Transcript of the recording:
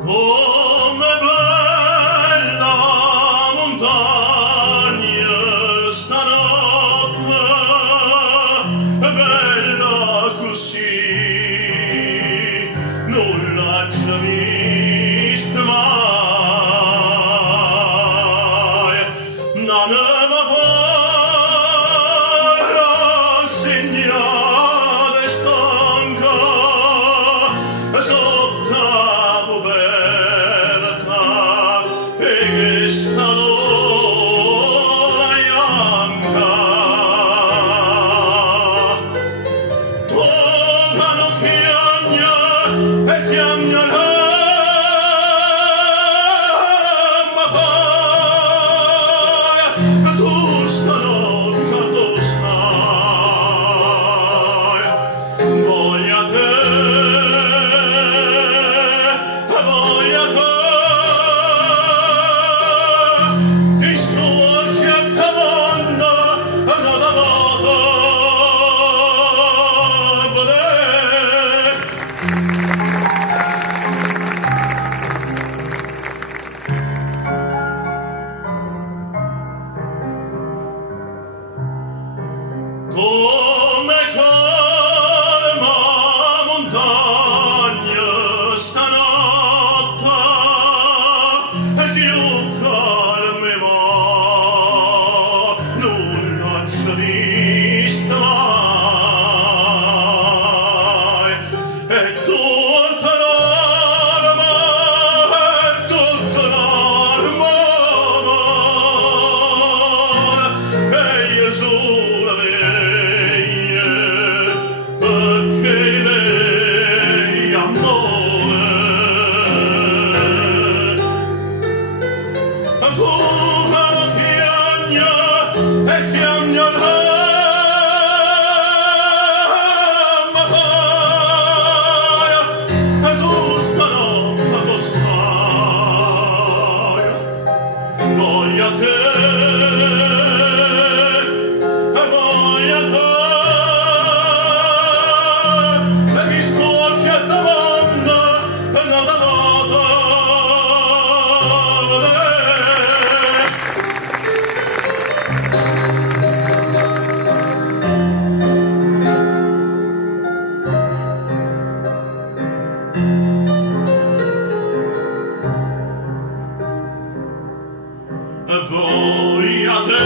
Come bella montagna stanotte, bella così, non l'ha già vista mai. Non mi pare rassegnata e stanca, sotto la coperta e questa luna bianca. Toccano piagna e chiamano ma poi tu stanotte dove stai? Voglia te, voglia te, che sto chiamando una volta voler. Come calma montagna stanotte, più calme va, non l'ho già vista mai. È tutta l'arma, è tutta l'arma, e io sola veglio, perché lei amore. Ancora piagna e chiamano ma poi tu stanotte tu stai? Voglia te, voglia te, e mi sto chiamando una volta voler. Voglia te,